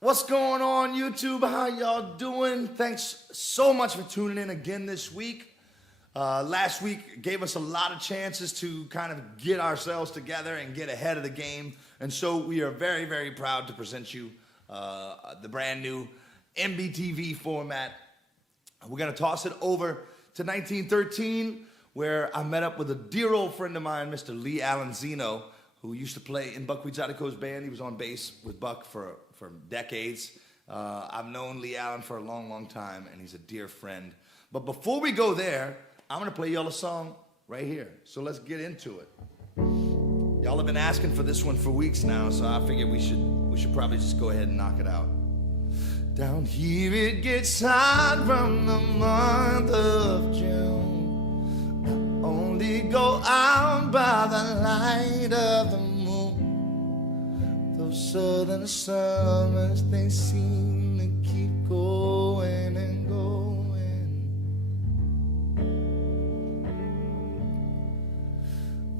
What's going on, YouTube? How y'all doing? Thanks so much for tuning in again this week. Last week gave us a lot of chances to kind of get ourselves together and get ahead of the game. And so we are very, very proud to present you the brand new MBTV format. We're going to toss it over to 1913, where I met up with a dear old friend of mine, Mr. Lee Alanzino, who used to play in Buckwheat Zydeco's band. He was on bass with Buck for decades. I've known Lee Allen for a long, long time, and he's a dear friend. But before we go there, I'm gonna play y'all a song right here. So let's get into it. Y'all have been asking for this one for weeks now, so I figured we should probably just go ahead and knock it out. Down here it gets hot from the month of June. I only go out by the light of the moon. Those southern summers, they seem to keep going and going.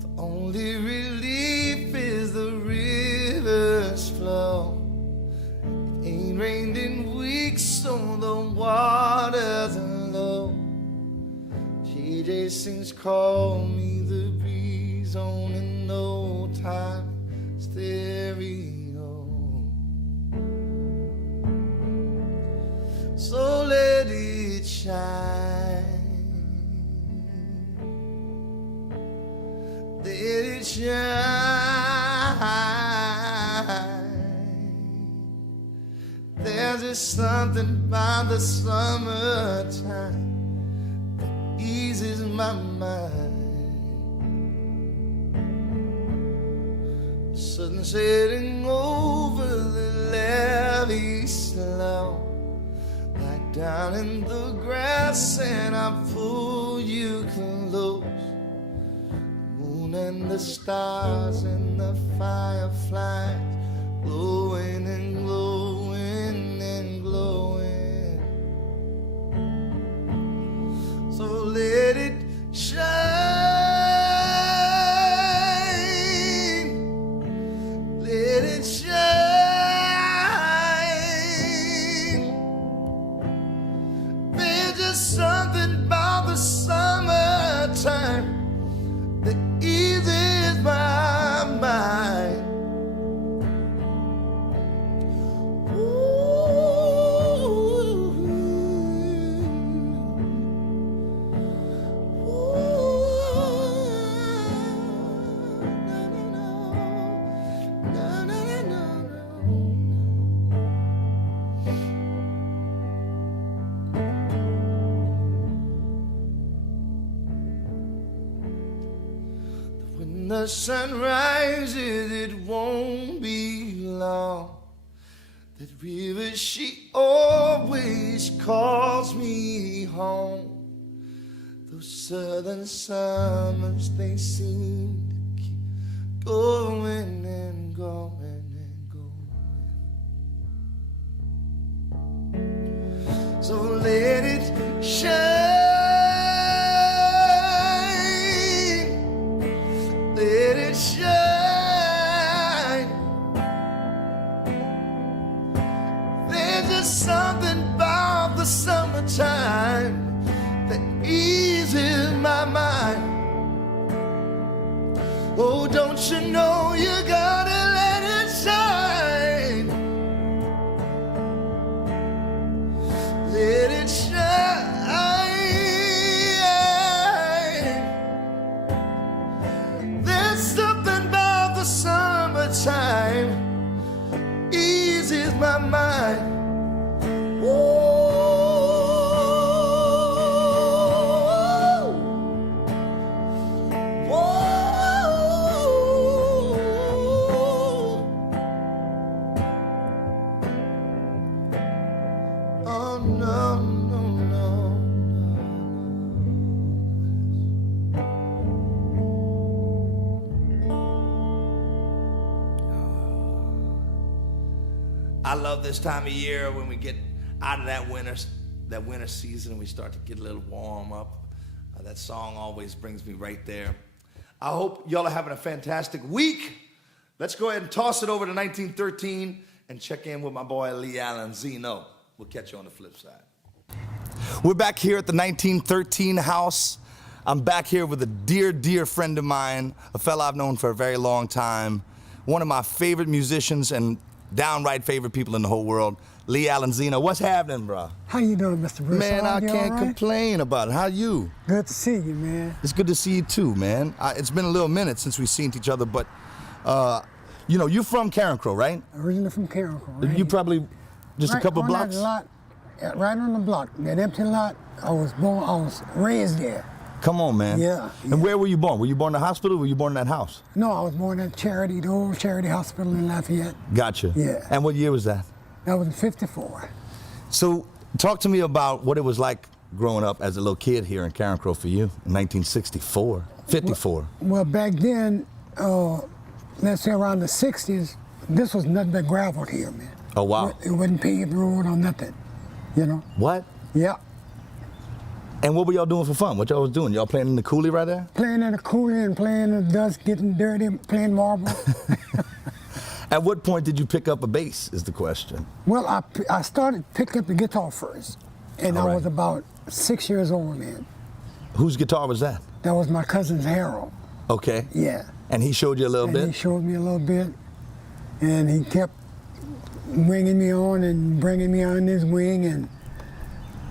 The only relief is the river's flow. It ain't rained in weeks, so the water's low. JJ sings, call me the breeze on an old time stereo. So let it shine. Let it shine. There's just something about the summertime that eases my mind. Sun setting over the levee slow. Lie down in the grass and I pull you close. The moon and the stars and the fireflies glowing and glowing and glowing. So let it shine. Something about the summertime that eases my mind. When the sun rises, it won't be long. That river, she always calls me home. Those southern summers, they seem to keep going and going and going. So let it shine. Let it shine. There's just something about the summertime that eases my mind. Oh, don't you know you gotta let it shine. Let it shine. Summertime eases my mind. Whoa. Whoa. I love this time of year when we get out of that winter season and we start to get a little warm up. That song always brings me right there. I hope y'all are having a fantastic week. Let's go ahead and toss it over to 1913 and check in with my boy Lee Allen Zeno. We'll catch you on the flip side. We're back here at the 1913 house. I'm back here with a dear, dear friend of mine, a fella I've known for a very long time, one of my favorite musicians and downright favorite people in the whole world, Lee Allen Zeno. What's happening, bro? How you doing, Mr. Broussard? Man, I can't complain about it. How you? Good to see you, man. It's good to see you too, man. It's been a little minute since we've seen each other, but you know, you're from Carencro, right? Originally from Carencro, right? You probably just right a couple on blocks? That lot, right on the block, that empty lot. I was raised there. Come on, man. Yeah. And where were you born? Were you born in the hospital or were you born in that house? No, I was born at Charity, the old Charity Hospital in Lafayette. Gotcha. Yeah. And what year was that? That was in '54. So talk to me about what it was like growing up as a little kid here in Carencro for you in 1964, 54. Well, back then, let's say around the 60s, this was nothing but gravel here, man. Oh, wow. It wasn't paved road or nothing, you know? What? Yeah. And what were y'all doing for fun? What y'all was doing? Y'all playing in the coulee right there? Playing in the coulee and playing in the dust, getting dirty, playing marble. At what point did you pick up a bass is the question. Well, I started picking up the guitar first, and I was about 6 years old then. Whose guitar was that? That was my cousin's Harold. Okay. Yeah. And he showed you a little bit? He showed me a little bit, and he kept bringing me on and bringing me on his wing. And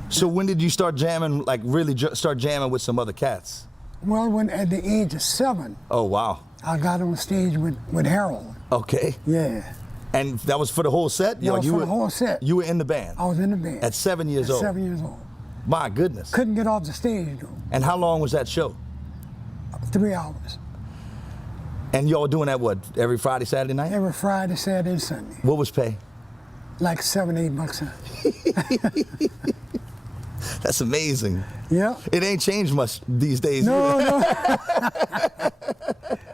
so when did you start jamming, like really start jamming with some other cats? Well, when at the age of 7. Oh, wow. I got on stage with Harold. Okay. Yeah. And that was for the whole set? That was for the whole set. You were in the band? I was in the band. At 7 years old? 7 years old. My goodness. Couldn't get off the stage, though. And how long was that show? 3 hours. And y'all were doing that, what, every Friday, Saturday night? Every Friday, Saturday, and Sunday. What was pay? Like $7, $8. That's amazing. Yeah. It ain't changed much these days. No, no.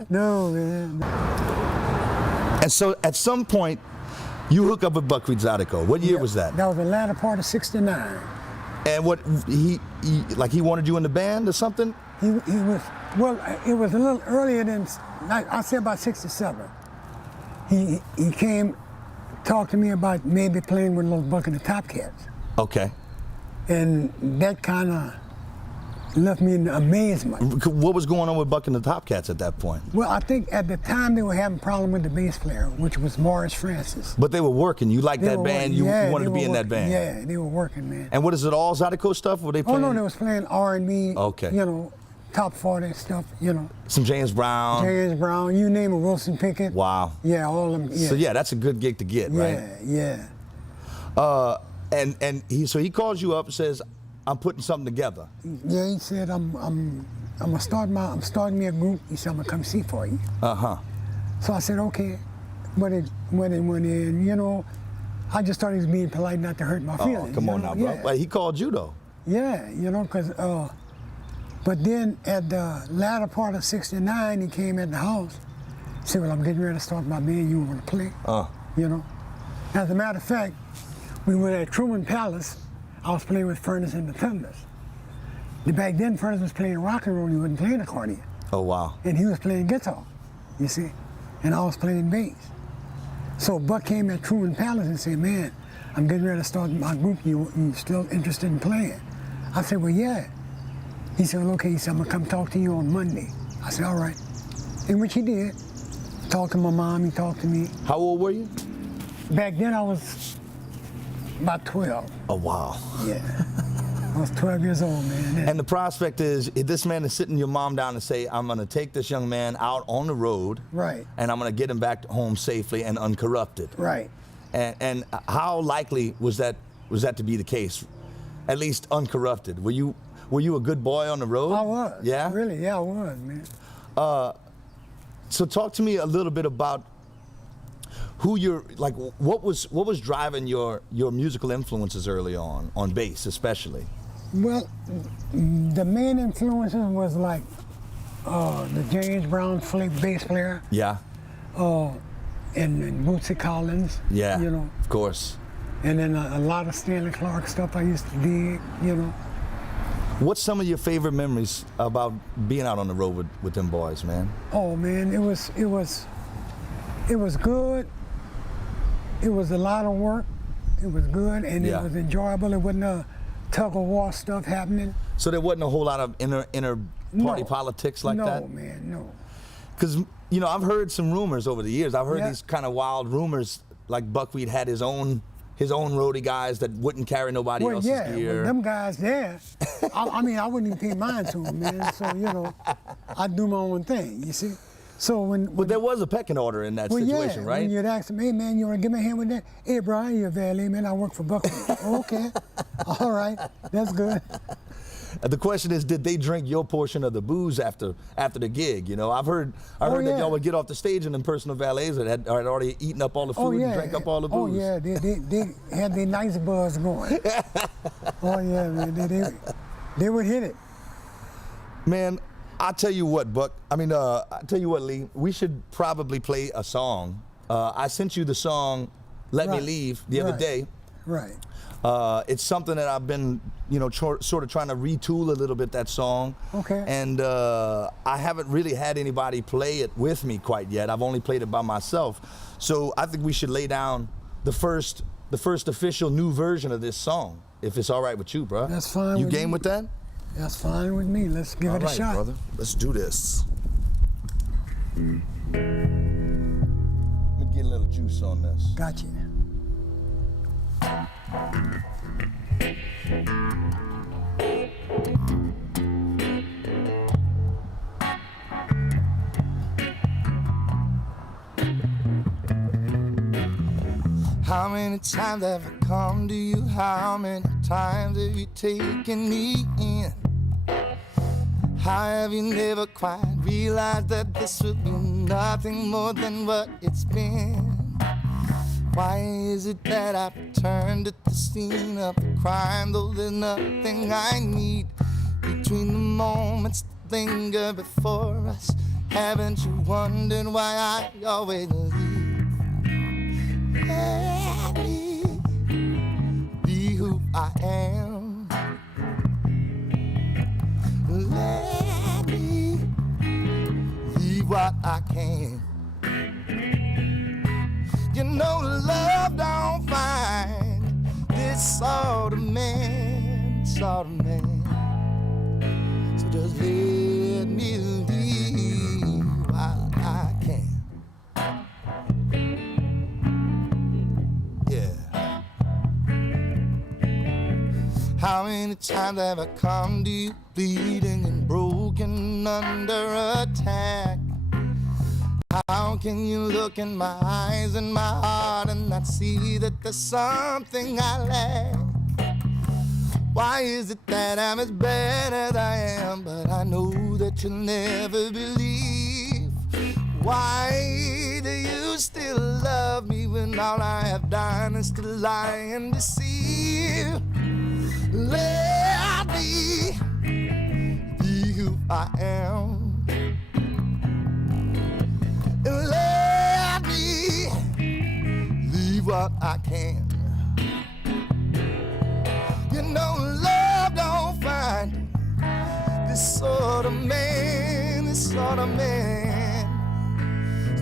No, man. And so at some point, you hook up with Buckwheat Zydeco. What year was that? That was the latter part of '69. And what, he wanted you in the band or something? He was, well, it was a little earlier than, I'd say about '67. He came, talked to me about maybe playing with Little Buck and the Top Cats. Okay. And that kind of left me in amazement. What was going on with Buck and the Top Cats at that point? Well, I think at the time they were having a problem with the bass player, which was Morris Francis. But they were working. You liked that band. You wanted to be in that band. Yeah, they were working, man. And what is it, all Zydeco stuff? Were they playing? Oh, no, they was playing R&B, okay. You know, top 40 stuff, you know. Some James Brown. James Brown, you name it, Wilson Pickett. Wow. Yeah, all of them, yeah. So, yeah, that's a good gig to get, right? Yeah, yeah. And he calls you up and says, I'm putting something together. Yeah, he said, I'm starting me a group. He said, I'm gonna come see for you. Uh-huh. So I said, okay. But it went in, you know, I just thought he was being polite not to hurt my feelings. Oh, come on now, bro. Yeah. But he called you, though. Yeah, you know, because, but then at the latter part of '69, he came at the house. He said, well, I'm getting ready to start my band. You want to play? You know. As a matter of fact, we were at Truman Palace. I was playing with Furnace and the Thunders. Back then, Furnace was playing rock and roll. He wasn't playing accordion. Oh, wow. And he was playing guitar, you see. And I was playing bass. So Buck came at Truman Palace and said, man, I'm getting ready to start my group. You still interested in playing? I said, well, yeah. He said, well, okay. He said, I'm going to come talk to you on Monday. I said, all right. And which he did. Talked to my mom. He talked to me. How old were you? Back then, I was about 12. Oh, wow. Yeah. I was 12 years old, man. And the prospect is, if this man is sitting your mom down and say, I'm going to take this young man out on the road. Right. And I'm going to get him back home safely and uncorrupted. Right. And how likely was that to be the case? At least uncorrupted. Were you a good boy on the road? I was. Yeah? Really, yeah, I was, man. So talk to me a little bit about who you're, like, what was driving your musical influences early on bass especially? Well, the main influences was like the James Brown bass player. Yeah. and Bootsy Collins. Yeah, You know. of course. And then a lot of Stanley Clarke stuff I used to dig, you know. What's some of your favorite memories about being out on the road with them boys, man? Oh man, it was good. It was a lot of work. It was good and Yeah. it was enjoyable. It wasn't a tug of war stuff happening. So there wasn't a whole lot of inner party No. politics like that? No, man, no. Because, you know, I've heard some rumors over the years. I've heard Yeah. these kind of wild rumors, like Buckwheat had his own roadie guys that wouldn't carry nobody Well, else's yeah, gear. well, them guys there, I mean, I wouldn't even pay mine to them, man. So, you know, I do my own thing, you see? So But there was a pecking order in that well, situation, yeah, right? when you'd ask them, hey, man, you want to give me a hand with that? Hey, Brian, you're a valet, man. I work for Buckwheat. Okay. All right. That's good. The question is, did they drink your portion of the booze after the gig? You know, I heard that yeah. y'all would get off the stage and them personal valets that had already eaten up all the food and drank up all the booze. Oh, yeah. They had their nice buzz going. Oh, yeah, man. They would hit it. Man, I'll tell you what, Buck. I mean, I'll tell you what, Lee. We should probably play a song. I sent you the song "Let Me Right. Leave" the other day. Right. It's something that I've been, you know, sort of trying to retool a little bit, that song. Okay. And I haven't really had anybody play it with me quite yet. I've only played it by myself. So I think we should lay down the first official new version of this song, if it's all right with you, bro. That's fine You with game me. with that? That's fine with me. Let's give it a All right, shot. brother. Let's do this. Let me get a little juice on this. Got you. How many times have I come to you? How many times have you taken me in? How have you never quite realized that this would be nothing more than what it's been? Why is it that I've returned at the scene of the crime, though there's nothing I need between the moments that linger before us? Haven't you wondered why I always leave? Let me be who I am. Let me be what I can. You know love don't find this sort of man, So just let me leave while I can. How many times have I come to you bleeding and broken under attack? How can you look in my eyes and my heart and not see that there's something I lack? Why is it that I'm as bad as I am, but I know that you'll never believe? Why do you still love me when all I have done is to lie and deceive? Let me be who I am. Let me leave what I can. You know love don't find this sort of man, So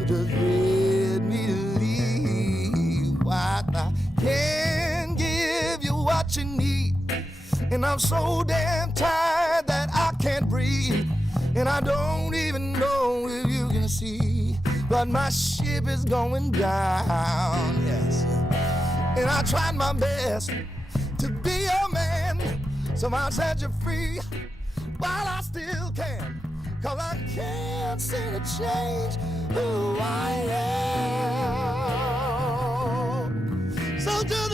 just let me leave what I can, give you what you need. And I'm so damn tired that I can't breathe. And I don't even know if you can see, but my ship is going down, yes. And I tried my best to be your man, so I'll set you free while I still can. 'Cause I can't seem to change who I am. So just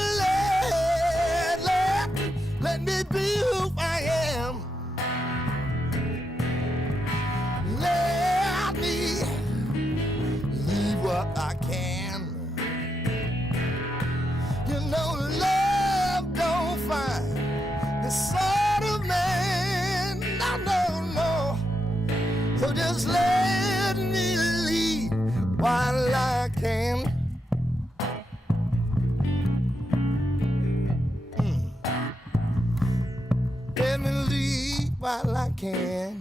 let me be who I am. Let me leave what I can. You know love don't find this sort of man. No. So just let me leave while I can. while I can.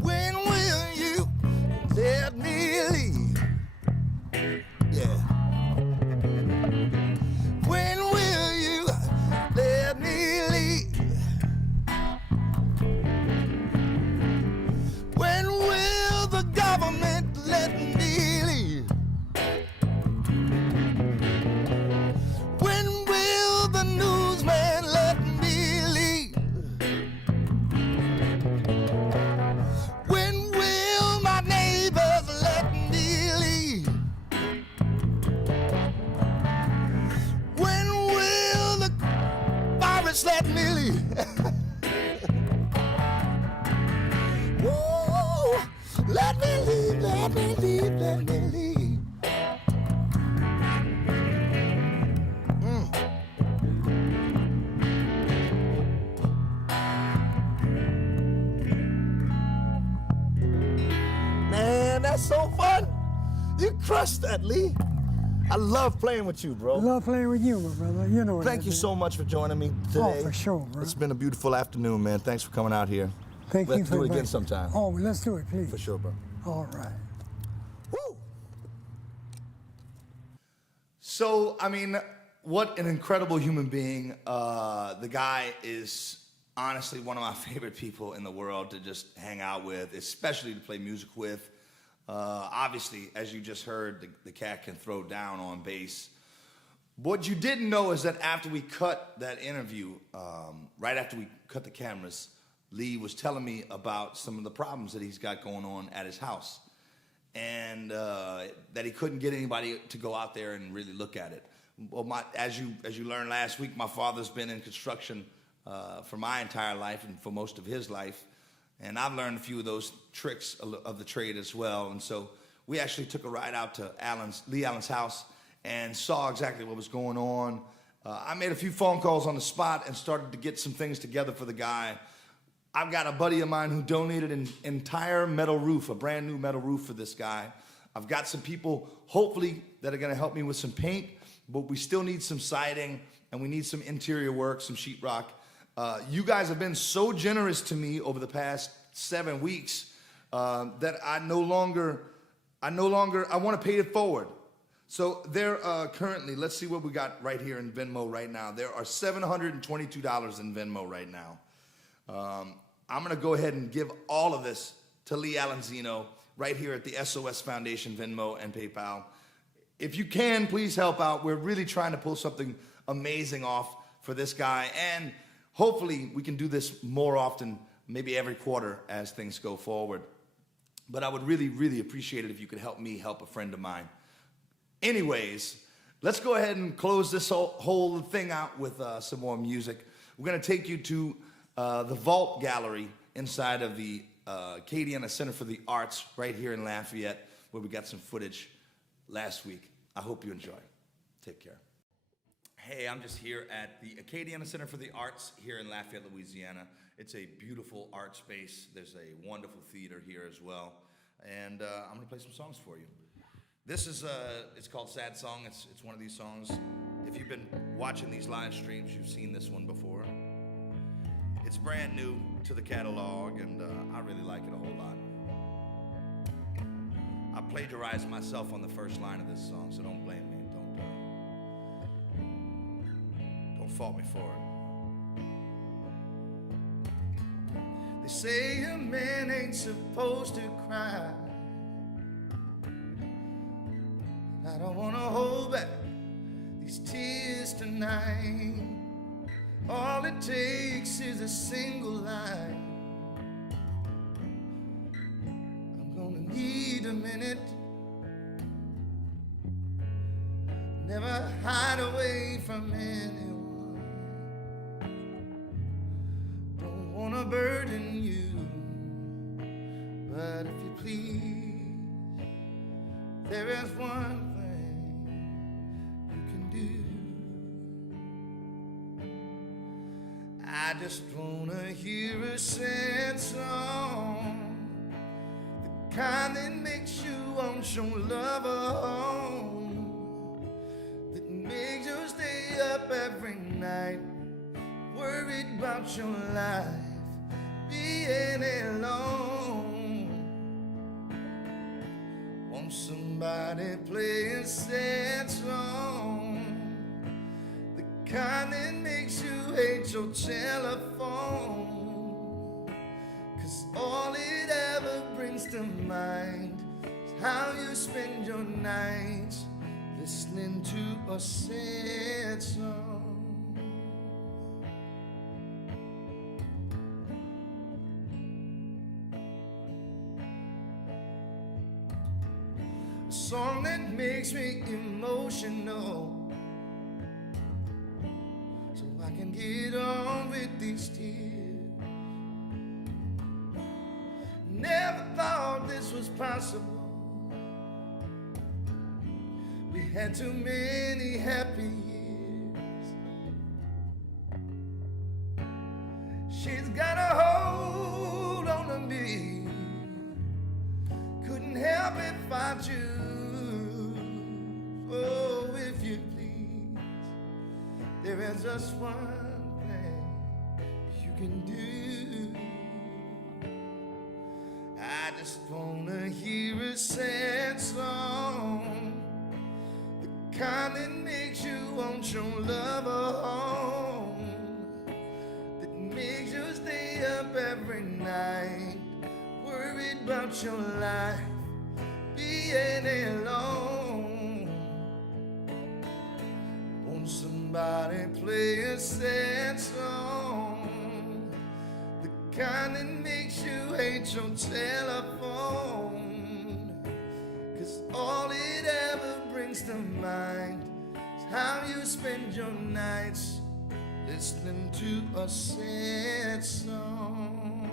When will you let me leave? Yeah. When will you let me leave? When will the government let me leave? When will the newsman let me leave? When will my neighbors let me leave? When will the virus let me leave? Woo! Let me leave, let me leave, let me leave. Man, that's so fun. You crushed that, Lee. I love playing with you, bro. I love playing with you, my brother. You know what Thank you so much for joining me today. Oh, for sure, bro. It's been a beautiful afternoon, man. Thanks for coming out here. Thank you Let's for do it again inviting me. sometime. Oh, let's do it, please. For sure, bro. All right. Woo! So, I mean, what an incredible human being. The guy is honestly one of my favorite people in the world to just hang out with, especially to play music with. Obviously, as you just heard, the cat can throw down on bass. What you didn't know is that after we cut that interview, right after we cut the cameras, Lee was telling me about some of the problems that he's got going on at his house, and that he couldn't get anybody to go out there and really look at it. Well, as you learned last week, my father's been in construction for my entire life and for most of his life, and I've learned a few of those tricks of the trade as well. And so we actually took a ride out to Lee Allen's house and saw exactly what was going on. I made a few phone calls on the spot and started to get some things together for the guy. I've got a buddy of mine who donated an entire metal roof, a brand new metal roof for this guy. I've got some people, hopefully, that are gonna help me with some paint, but we still need some siding and we need some interior work, some sheetrock. You guys have been so generous to me over the past 7 weeks that I want to pay it forward. So there currently, let's see what we got right here in Venmo right now. There are $722 in Venmo right now. I'm gonna go ahead and give all of this to Lee Alenzino right here at the S.O.S. Foundation, Venmo and PayPal. If you can, please help out. We're really trying to pull something amazing off for this guy, and hopefully we can do this more often, maybe every quarter as things go forward. But I would really, really appreciate it if you could help me help a friend of mine. Anyways, let's go ahead and close this whole thing out with some more music. We're gonna take you to the Vault Gallery inside of the Acadiana Center for the Arts right here in Lafayette, where we got some footage last week. I hope you enjoy. Take care. Hey, I'm just here at the Acadiana Center for the Arts here in Lafayette, Louisiana. It's a beautiful art space. There's a wonderful theater here as well. And I'm gonna play some songs for you. This is, it's called Sad Song. It's one of these songs. If you've been watching these live streams, you've seen this one before. It's brand new to the catalog, and I really like it a whole lot. I plagiarized myself on the first line of this song, so don't blame me. Don't fault me for it. They say a man ain't supposed to cry. I don't wanna hold back these tears tonight. All it takes is a single line. I'm gonna need a minute. Never hide away from anyone. Don't wanna burden you, but if you please, there is one thing you can do. I just wanna hear a sad song, the kind that makes you want your lover home, that makes your every night, worried about your life, being alone. Want somebody play a sad song, the kind that makes you hate your telephone. 'Cause all it ever brings to mind is how you spend your nights listening to a sad song. A song that makes me emotional, so I can get on with these tears. Never thought this was possible. We had too many happy years. She's got a hold on me, couldn't help if I choose. Oh, if you please, there is just one thing you can do. I just wanna hear a sad song, the kind that makes you want your lover home, that makes you stay up every night, worried about your life, being alone. Want somebody play a sad song, the kind that makes you hate your telephone. 'Cause all it ever brings to mind is how you spend your nights listening to a sad song.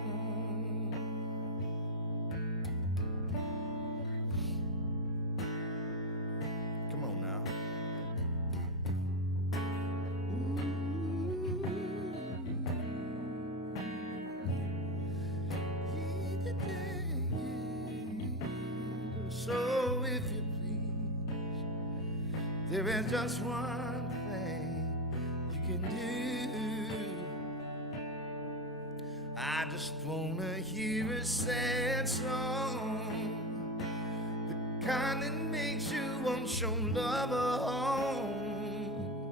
Come on now. So if you please, there is just one thing you can do. I just wanna hear a sad song, the kind that makes you want your lover home,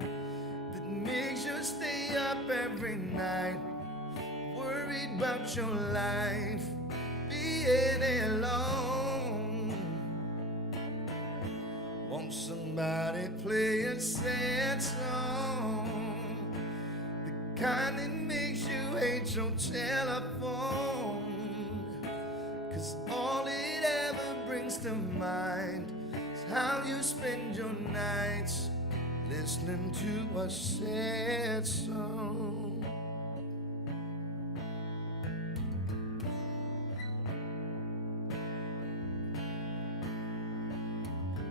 that makes you stay up every night, worried about your life, being alone. Want somebody play a sad song, the kind that makes you hate your telephone. 'Cause all it ever brings to mind is how you spend your nights listening to a sad song.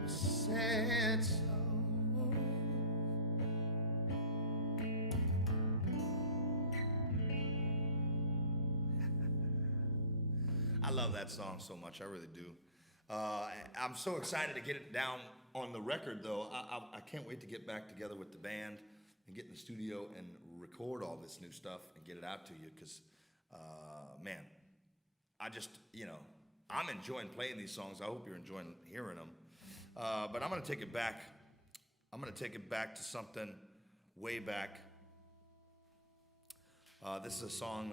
Sad song. I love that song so much, I really do. I'm so excited to get it down on the record, though. I can't wait to get back together with the band and get in the studio and record all this new stuff and get it out to you, because, man, I just, I'm enjoying playing these songs. I hope you're enjoying hearing them. But I'm going to take it back. I'm going to take it back to something way back. This is a song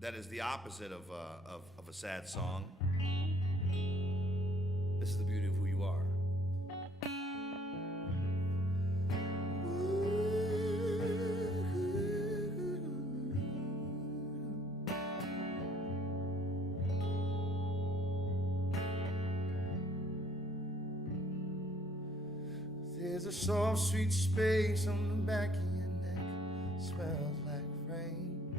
that is the opposite of a sad song. This is the beauty of who you are. There's a soft, sweet space on the back of your neck, smells like rain.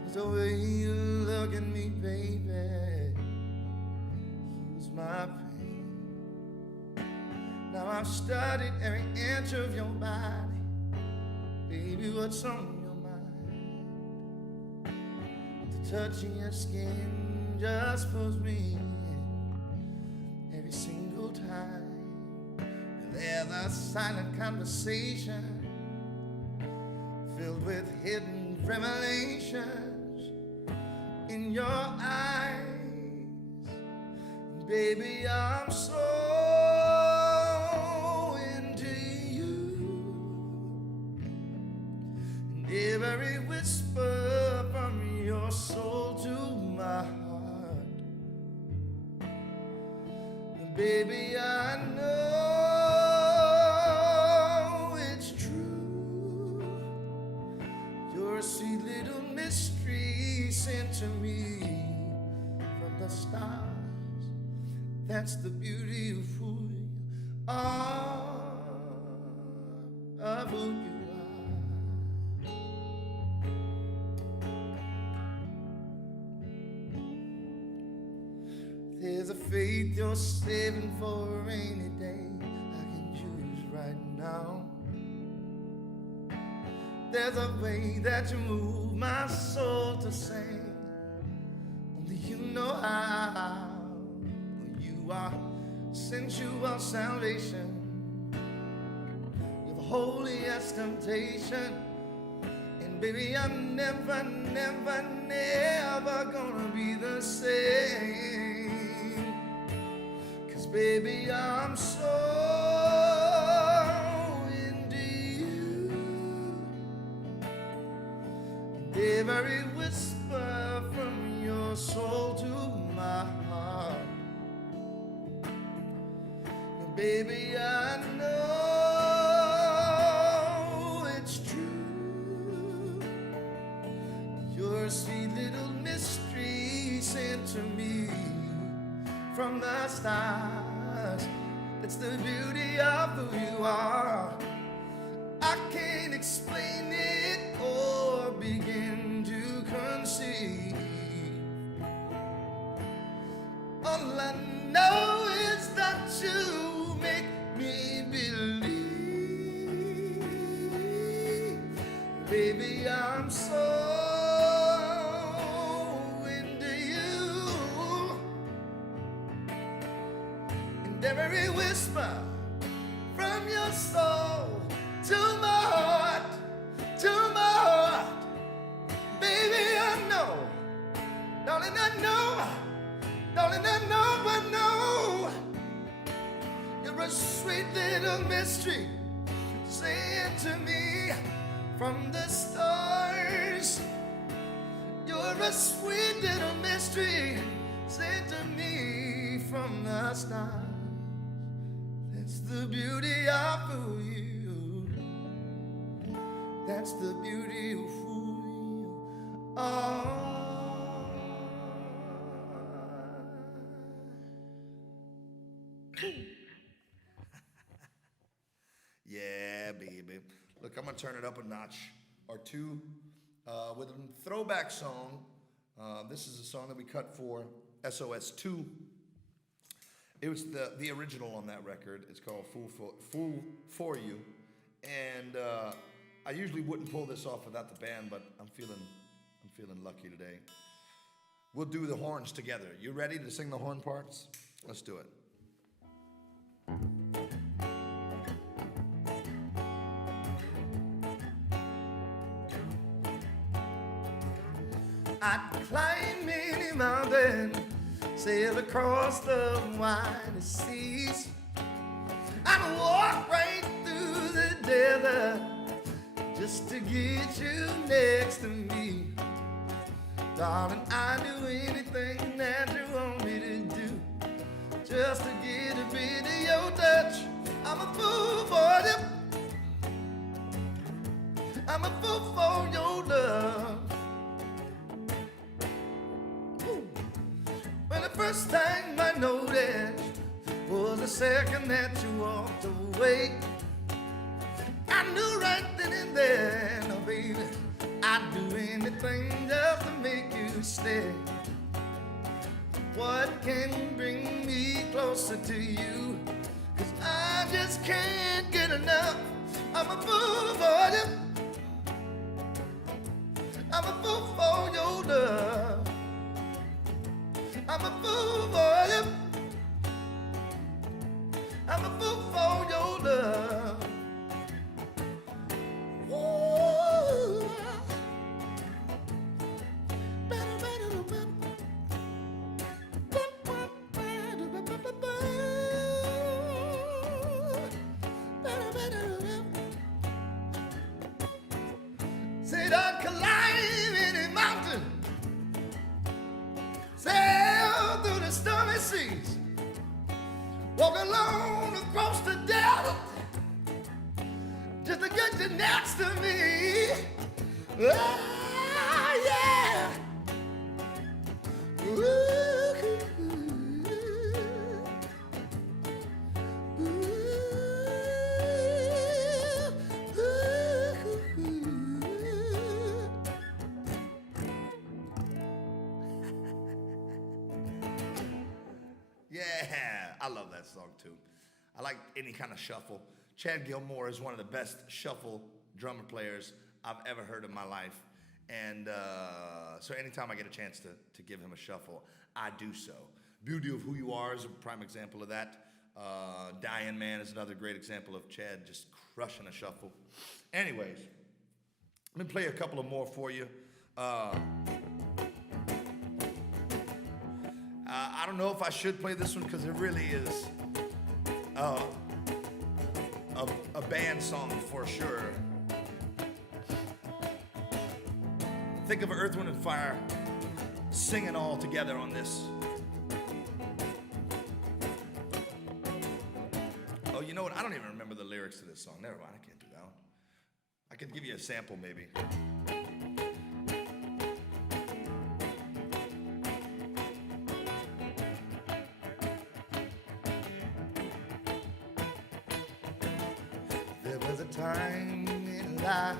There's the way you look at me, baby, heals my pain. Now I've studied every inch of your body, baby, what's on your mind? The touch of your skin just pulls me in every single time. There's a silent conversation filled with hidden revelations in your eyes. Baby, I'm so into you. And every whisper from your soul to my heart. And baby, I know it's true. You're a sweet little mystery sent to me from the stars. That's the beauty of who you are, of who you are. There's a faith you're saving for a rainy day I can use right now. There's a way that you move my soul to sing, only you know how. You are sensual salvation. You're the holiest temptation. And baby, I'm never, never, never gonna be the same. 'Cause baby, I'm so into you. And every whisper from your soul to my heart. Baby, I know it's true. You're a sweet little mystery sent to me from the stars. It's the beauty of who you are. I can't explain it or begin to conceive. All I know is that you make me believe. Baby, I'm so into you. And every whisper from your soul to my heart, to my heart. Baby, I know, darling, I know, darling, I know, I know. You're a sweet little mystery sent to me from the stars. You're a sweet little mystery sent to me from the stars. That's the beauty of who you. That's the beauty of who you are. Yeah, baby. Look, I'm gonna turn it up a notch or two with a throwback song. This is a song that we cut for S.O.S. 2. It was the original on that record. It's called Fool for You. And I usually wouldn't pull this off without the band, but I'm feeling lucky today. We'll do the horns together. You ready to sing the horn parts? Let's do it. I'd climb any mountain, sail across the widest seas. I'd walk right through the desert just to get you next to me. Darling, I'd do anything that you want me to do just to get a bit of your touch. I'm a fool for you. I'm a fool for your love. Well, the first time I noticed was the second that you walked away. I knew right then and there, no baby, I'd do anything just to make you stay. What can bring me closer to you? 'Cause I just can't get enough. I'm a fool for you. I'm a fool for your love. I'm a fool for you. I'm a fool for your love. walk alone across the desert just to get you next to me. Ah, yeah. Ooh. Yeah, I love that song too. I like any kind of shuffle. Chad Gilmore is one of the best shuffle drummer players I've ever heard in my life. And so anytime I get a chance to give him a shuffle, I do so. Beauty of Who You Are is a prime example of that. Dying Man is another great example of Chad just crushing a shuffle. Anyways, let me play a couple of more for you. I don't know if I should play this one because it really is a band song for sure. Think of Earth, Wind, and Fire singing all together on this. Oh, you know what? I don't even remember the lyrics to this song. Never mind, I can't do that one. I could give you a sample maybe. There was a time in life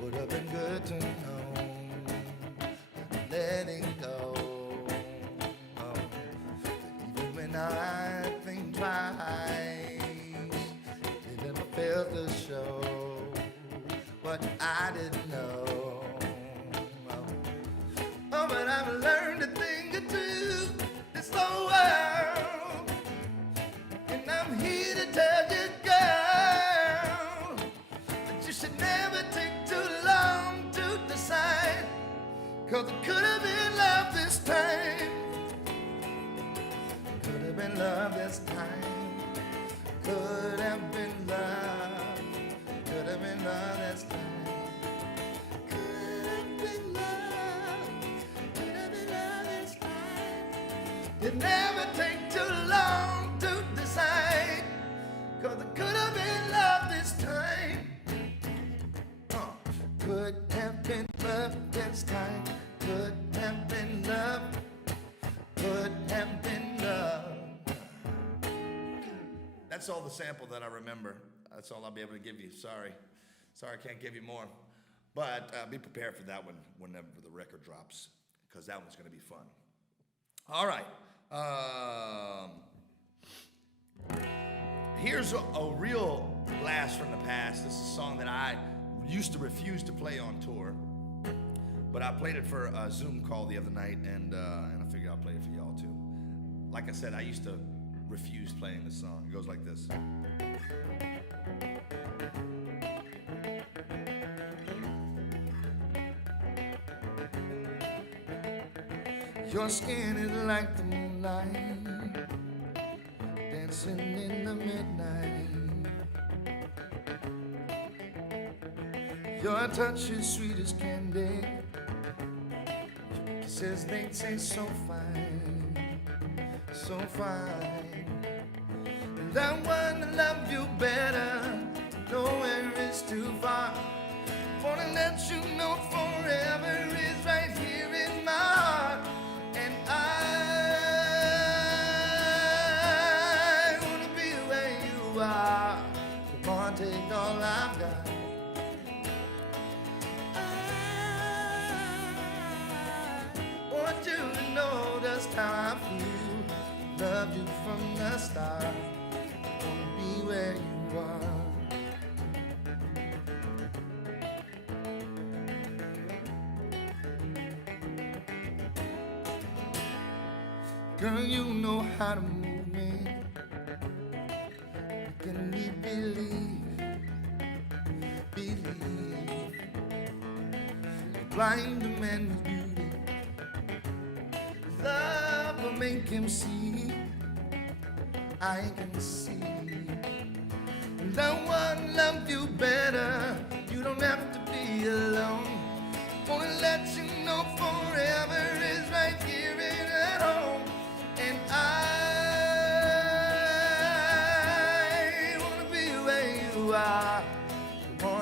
would have been good to know, letting go. Even when I think twice, it never failed to show what I didn't know. Oh, but I've learned a thing or two this whole world, and I'm here to tell you, girl, that you should never take too long to decide, 'cause it could have been love this time. Could have been love this time. Could have been love. Could have been love this time. Could have been love. Could have been love this time. It never take too long to decide, 'cause it could have been love this time. Could have been love this time. Could have been love. Could have been love. That's all the sample that I remember. That's all I'll be able to give you. Sorry I can't give you more. But be prepared for that one whenever the record drops, because that one's going to be fun. All right. Here's a real blast from the past. This is a song that I used to refuse to play on tour, but I played it for a Zoom call the other night, and I figured I'll play it for y'all too. Like I said, I used to refuse playing this song. It goes like this. Your skin is like the moonlight, dancing in the midnight. Your touch is sweet as candy. Your kisses, they taste so fine, so fine. And I want to love you better. Nowhere is too far. Wanna let you know forever is right here in my heart. And I wanna be where you are. Come on, take all I've got. I want you to know just how I feel. Loved you from the start. I wanna be where you are. Girl, you know how to move me. Making me believe. You're blind to man's beauty. Love will make him see. I can see. And I want to love you better. You don't have to be alone. Wanna let you know forever is right here and at home. And I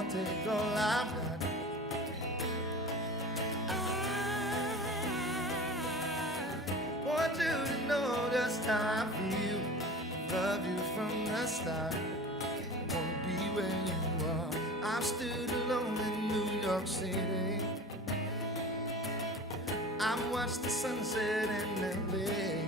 on, take all I've got. I want you to know just how I feel. Love you from the start. I wanna be where you are. I've stood alone in New York City. I've watched the sunset in LA.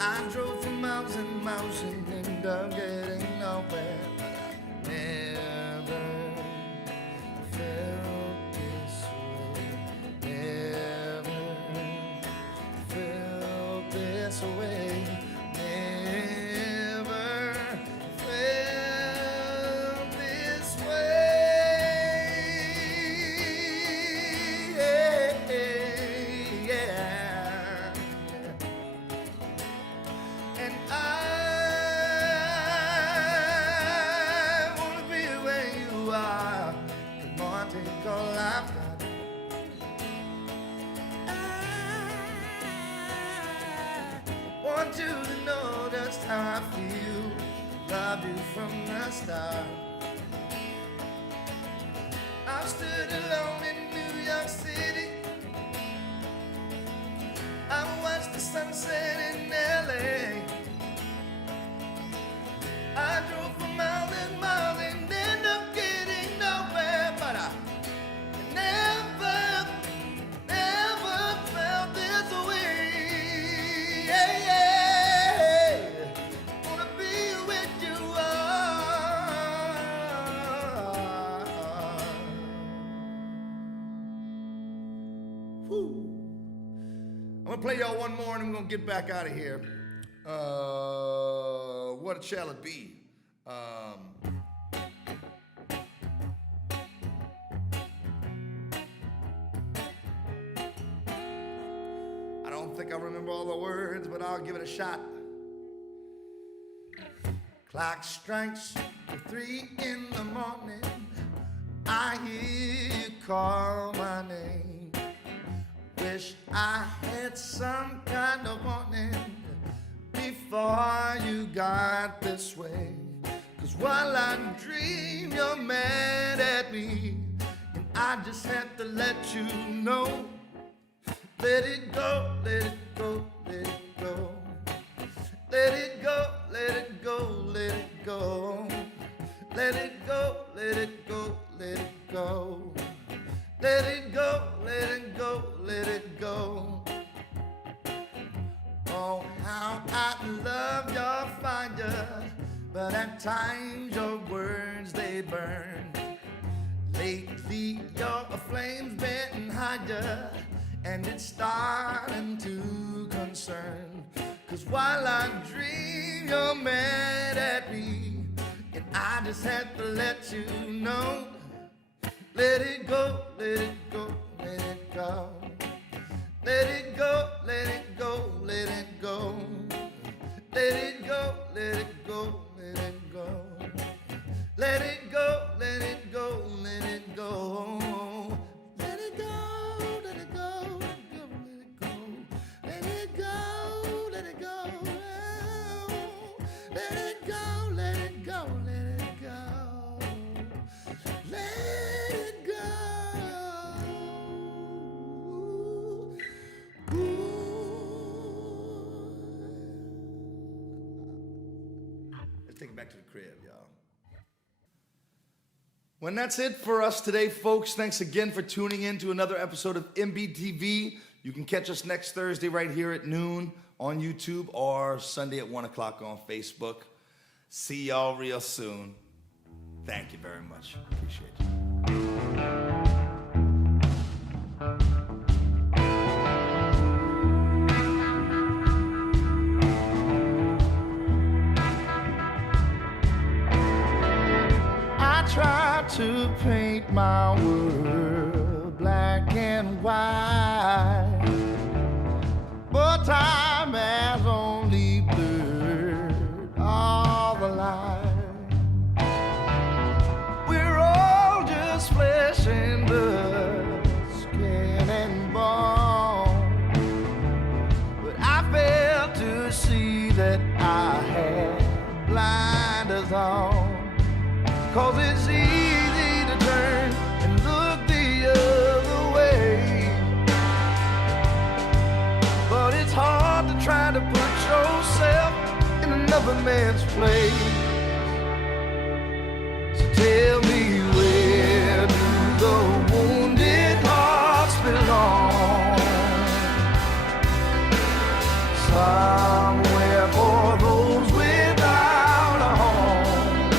I drove for miles and miles and ended up getting nowhere. But I never felt this way. Never felt this way. Never felt this way. Yeah. And I wanna be where you are. Come on, take all I've got. I want you to know just how I feel. Love you from the start. I've stood alone in New York City. I watched the sunset in LA. I drove for miles and miles and ended up getting nowhere. But I never felt this way. Yeah, yeah. Wanna be with you are. Whew. I'm gonna play y'all one more and I'm gonna get back out of here. What shall it be? I don't think I remember all the words, but I'll give it a shot. Clock strikes 3 in the morning. I hear you call my name. Wish I had some kind of warning before you got this way. 'Cause while I dream, you're mad at me, and I just have to let you know. Let it go, let it go, let it go. Let it go, let it go, let it go. Let it go, let it go, let it go. Let it go, let it go, let it go. Oh, how I love your fire, but at times your words they burn. Lately your flame's been higher, and it's starting to concern. 'Cause while I dream, you're mad at me, and I just have to let you know. Let it go, let it go, let it go. Let it go, let it go, let it go. Let it go, let it go, let it go. Let it go, let it go, let it go. Let it go, let it go, let it go, let it go. Let it go, let it go. Let it go, let it go, let it go. Let it go. Let's take it back to the crib, y'all. When that's it for us today, folks, thanks again for tuning in to another episode of MBTV. You can catch us next Thursday right here at noon on YouTube or Sunday at 1 o'clock on Facebook. See y'all real soon. Thank you very much. Appreciate you. I try to paint my world black and white, but time has only blurred all the light. We're all just flesh and blood, skin and bone, but I failed to see that I had blinders on. 'cause it's easy to turn and look the other way. But it's hard to try to put yourself in another man's place. So tell me, where do the wounded hearts belong? Somewhere for those without a home.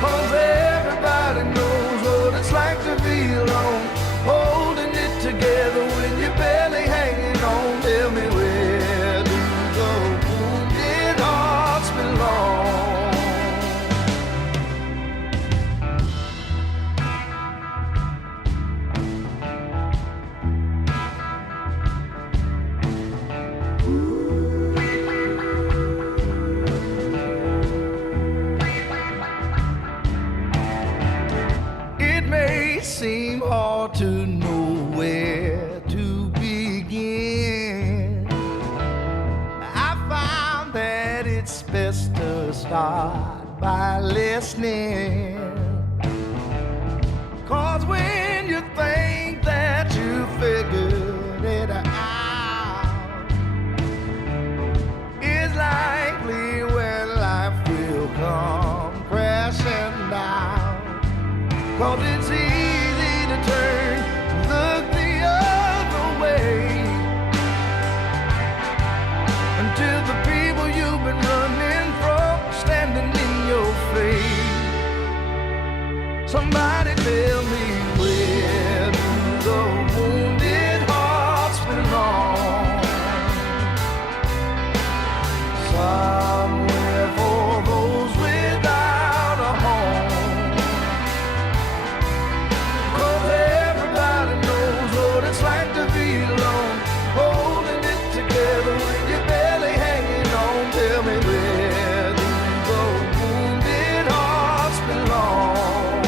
'Cause everybody knows what it's like to be alone, holding it together when you're barely hanging on. Tell me, where do the wounded hearts belong? Seem hard to know where to begin. I found that it's best to start by listening. 'Cause when you think that you figured it out, it's likely when life will come crashing down. 'Cause it's easy to turn, look the other way, until the people you've been running from standing in your face. Somebody tell me, where do the wounded hearts belong? Somewhere for those without a home. It's like to be alone, holding it together when you're barely hanging on. Tell me, where do the wounded hearts belong?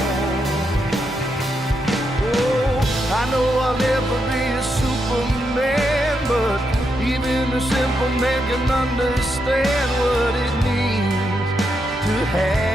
Oh, I know I'll never be a Superman, but even a simple man can understand what it means to have